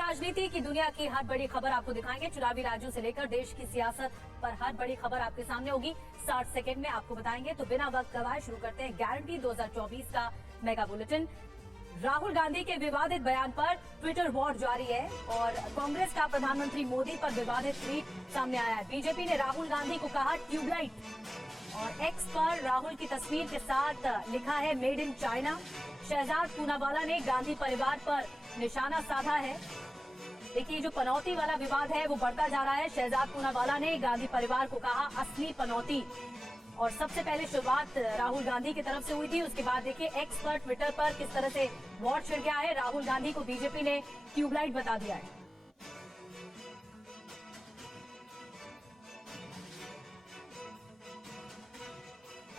राजनीति की दुनिया की हर बड़ी खबर आपको दिखाएंगे। चुनावी राज्यों से लेकर देश की सियासत पर हर बड़ी खबर आपके सामने होगी। 60 सेकंड में आपको बताएंगे। तो बिना वक्त गवाए शुरू करते हैं गारंटी 2024 का मेगा बुलेटिन। राहुल गांधी के विवादित बयान पर ट्विटर वॉर जारी है और कांग्रेस का प्रधानमंत्री मोदी पर विवादित ट्वीट सामने आया है। बीजेपी ने राहुल गांधी को कहा ट्यूबलाइट और एक्स पर राहुल की तस्वीर के साथ लिखा है made in China. Shehzad Poonawalla ने गांधी परिवार पर निशाना साधा है। देखिए, जो पनौती वाला विवाद है वो बढ़ता जा रहा है। शहजाद पूनावाला ने गांधी परिवार को कहा असली पनौती, और सबसे पहले शुरुआत राहुल गांधी की तरफ से हुई थी। उसके बाद देखिए एक्स पर, ट्विटर पर किस तरह से वॉर छिड़ गया है। राहुल गांधी को बीजेपी ने ट्यूबलाइट बता दिया है।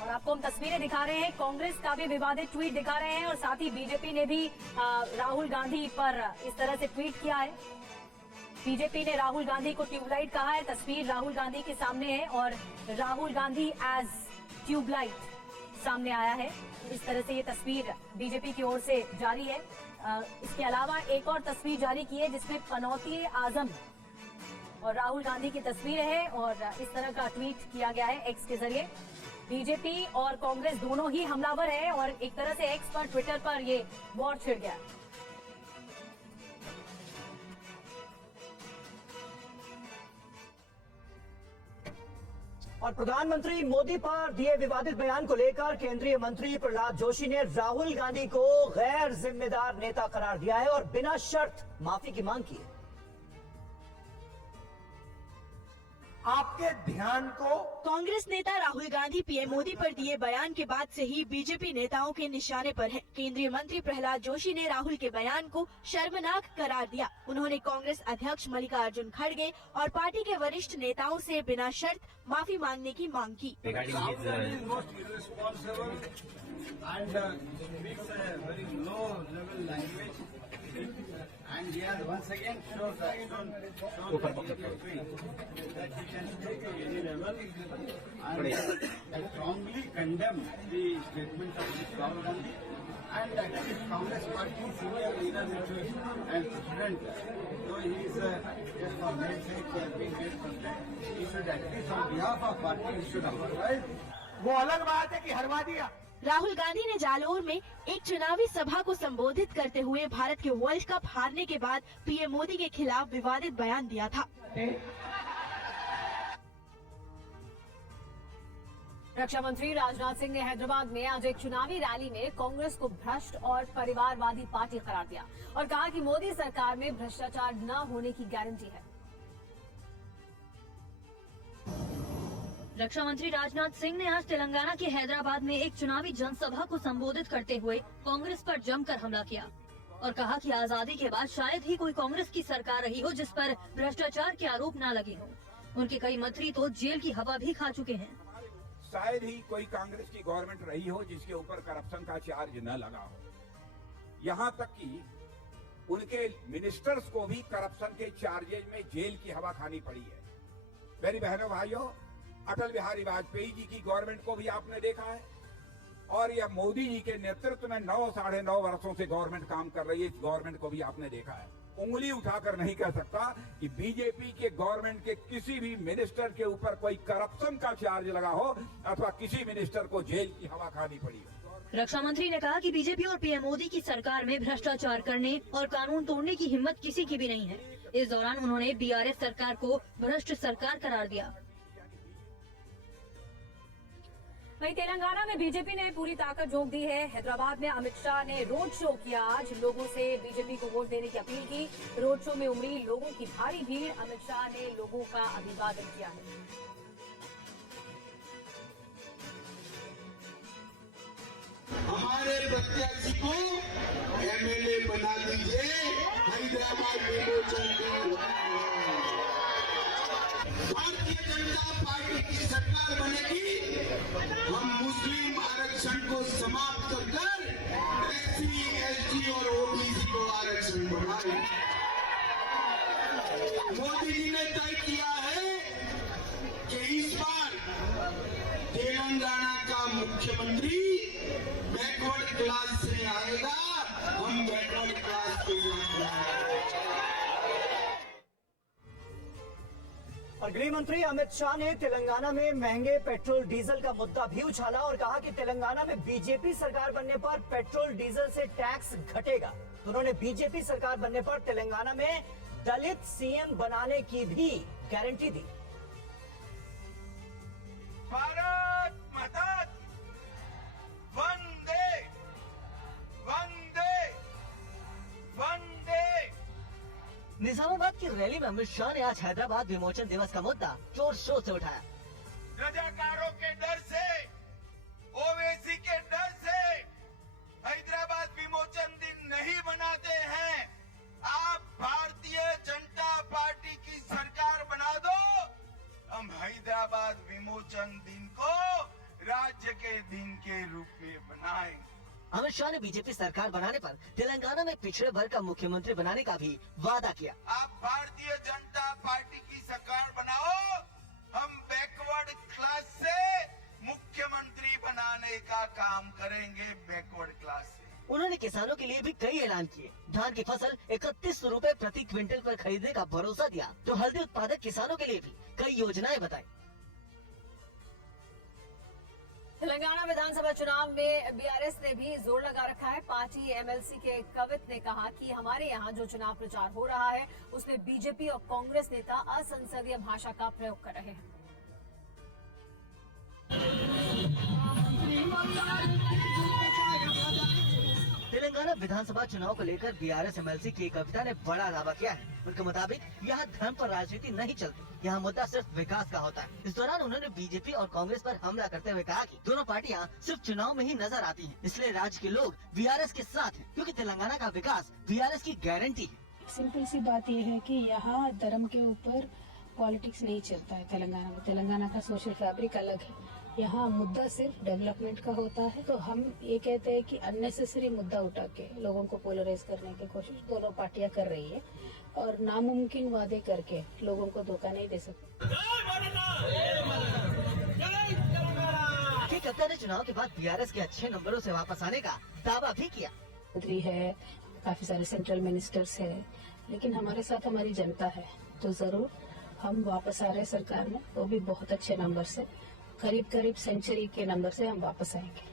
और आपको हम तस्वीरें दिखा रहे हैं। कांग्रेस का भी विवादित ट्वीट दिखा रहे हैं और साथ ही बीजेपी ने भी राहुल गांधी पर इस तरह से ट्वीट किया है। बीजेपी ने राहुल गांधी को ट्यूबलाइट कहा है। तस्वीर राहुल गांधी के सामने है और राहुल गांधी एज ट्यूबलाइट सामने आया है। इस तरह से ये तस्वीर बीजेपी की ओर से जारी है। इसके अलावा एक और तस्वीर जारी की है जिसमें पनौती आजम और राहुल गांधी की तस्वीर है और इस तरह का ट्वीट किया गया है एक्स के जरिए। बीजेपी और कांग्रेस दोनों ही हमलावर है और एक तरह से एक्स पर, ट्विटर पर ये वॉर छिड़ गया। और प्रधानमंत्री मोदी पर दिए विवादित बयान को लेकर केंद्रीय मंत्री प्रहलाद जोशी ने राहुल गांधी को गैर जिम्मेदार नेता करार दिया है और बिना शर्त माफी की मांग की है। आपके ध्यान को कांग्रेस नेता राहुल गांधी पीएम मोदी पर दिए बयान के बाद से ही बीजेपी नेताओं के निशाने पर हैं। केंद्रीय मंत्री प्रहलाद जोशी ने राहुल के बयान को शर्मनाक करार दिया। उन्होंने कांग्रेस अध्यक्ष मल्लिकार्जुन खड़गे और पार्टी के वरिष्ठ नेताओं से बिना शर्त माफी मांगने की मांग की। And he has once again shown that he can take any level and strongly condemn the statement of Rahul Gandhi and actually Congress party senior leader and president. So he is just for made sake he has been made president. He should at least on behalf of party he should apologize. वो अलग बात है कि हरवा दिया। राहुल गांधी ने जालोर में एक चुनावी सभा को संबोधित करते हुए भारत के वर्ल्ड कप हारने के बाद पीएम मोदी के खिलाफ विवादित बयान दिया था। रक्षा मंत्री राजनाथ सिंह ने हैदराबाद में आज एक चुनावी रैली में कांग्रेस को भ्रष्ट और परिवारवादी पार्टी करार दिया और कहा कि मोदी सरकार में भ्रष्टाचार न होने की गारंटी है। रक्षा मंत्री राजनाथ सिंह ने आज तेलंगाना के हैदराबाद में एक चुनावी जनसभा को संबोधित करते हुए कांग्रेस पर जमकर हमला किया और कहा कि आजादी के बाद शायद ही कोई कांग्रेस की सरकार रही हो जिस पर भ्रष्टाचार के आरोप न लगे हों। उनके कई मंत्री तो जेल की हवा भी खा चुके हैं। शायद ही कोई कांग्रेस की गवर्नमेंट रही हो जिसके ऊपर करप्शन का चार्ज न लगा हो। यहाँ तक कि उनके मिनिस्टर्स को भी करप्शन के चार्जेज में जेल की हवा खानी पड़ी है। मेरी बहनों भाइयों, अटल बिहारी वाजपेयी जी की गवर्नमेंट को भी आपने देखा है और यह मोदी जी के नेतृत्व में 9 साढ़े 9 वर्षों से गवर्नमेंट काम कर रही है। इस गवर्नमेंट को भी आपने देखा है। उंगली उठाकर नहीं कह सकता कि बीजेपी के गवर्नमेंट के किसी भी मिनिस्टर के ऊपर कोई करप्शन का चार्ज लगा हो अथवा किसी मिनिस्टर को जेल की हवा खानी पड़ी हो। रक्षा मंत्री ने कहा कि बीजेपी और पीएम मोदी की सरकार में भ्रष्टाचार करने और कानून तोड़ने की हिम्मत किसी की भी नहीं है। इस दौरान उन्होंने बीआरएस सरकार को भ्रष्ट सरकार करार दिया। वहीं तेलंगाना में बीजेपी ने पूरी ताकत झोंक दी है। हैदराबाद में अमित शाह ने रोड शो किया। आज लोगों से बीजेपी को वोट देने की अपील की। रोड शो में उमड़ी लोगों की भारी भीड़। अमित शाह ने लोगों का अभिवादन किया है। हमारे प्रत्याशी को एमएलए बना दीजिए। हैदराबाद विमोचन भारतीय जनता पार्टी की सरकार बनेगी। हम मुस्लिम आरक्षण को समाप्त कर एससी, एसटी और ओबीसी को आरक्षण बढ़ाएंगे। मोदी जी ने तय किया है कि इस बार तेलंगाना का मुख्यमंत्री बैकवर्ड क्लास से आएगा। हम बैकवर्ड क्लास के साथ और गृह मंत्री अमित शाह ने तेलंगाना में महंगे पेट्रोल डीजल का मुद्दा भी उछाला और कहा कि तेलंगाना में बीजेपी सरकार बनने पर पेट्रोल डीजल से टैक्स घटेगा। तो उन्होंने बीजेपी सरकार बनने पर तेलंगाना में दलित सीएम बनाने की भी गारंटी दी। भारत माता की वंदे वंदे वंदे। निजामाबाद की रैली में अमित शाह ने आज हैदराबाद विमोचन दिवस का मुद्दा जोर शोर से उठाया। रजाकारों के डर से, ओवैसी के डर से हैदराबाद विमोचन दिन नहीं मनाते हैं। आप भारतीय जनता पार्टी की सरकार बना दो, हम हैदराबाद विमोचन दिन को राज्य के दिन के रूप में बनाएंगे। अमित शाह ने बीजेपी सरकार बनाने पर तेलंगाना में पिछड़े वर्ग का मुख्यमंत्री बनाने का भी वादा किया। आप भारतीय जनता पार्टी की सरकार बनाओ, हम बैकवर्ड क्लास से मुख्यमंत्री बनाने का काम करेंगे। बैकवर्ड क्लास से उन्होंने किसानों के लिए भी कई ऐलान किए। धान की फसल 3100 रुपए प्रति क्विंटल पर खरीदने का भरोसा दिया। तो हल्दी उत्पादक किसानों के लिए भी कई योजनाएं बताई। तेलंगाना विधानसभा चुनाव में बीआरएस ने भी जोर लगा रखा है। पार्टी एमएलसी के कवित ने कहा कि हमारे यहाँ जो चुनाव प्रचार हो रहा है उसमें बीजेपी और कांग्रेस नेता असंसदीय भाषा का प्रयोग कर रहे हैं। तेलंगाना विधानसभा चुनाव को लेकर बीआरएस एमएलसी की कविता ने बड़ा दावा किया है। उनके मुताबिक यहाँ धर्म पर राजनीति नहीं चलती, यहाँ मुद्दा सिर्फ विकास का होता है। इस दौरान उन्होंने बीजेपी और कांग्रेस पर हमला करते हुए कहा कि दोनों पार्टियां सिर्फ चुनाव में ही नजर आती हैं, इसलिए राज्य के लोग बीआरएस के साथ हैं, क्योंकि तेलंगाना का विकास बीआरएस की गारंटी है। सिंपल सी बात यह है कि यहाँ धर्म के ऊपर पॉलिटिक्स नहीं चलता है। तेलंगाना में तेलंगाना का सोशल फैब्रिक अलग है। यहाँ मुद्दा सिर्फ डेवलपमेंट का होता है। तो हम ये कहते हैं कि अननेसेसरी मुद्दा उठा के लोगों को पोलराइज करने की कोशिश दोनों पार्टियां कर रही है और नामुमकिन वादे करके लोगों को धोखा नहीं दे सकते। कविता ने चुनाव के बाद बीआरएस के अच्छे नंबरों से वापस आने का दावा भी किया। मंत्री है, काफी सारे सेंट्रल मिनिस्टर्स है, लेकिन हमारे साथ हमारी जनता है। तो जरूर हम वापस आ रहे सरकार में, वो भी बहुत अच्छे नंबर से, करीब सेंचुरी के नंबर से हम वापस आएंगे।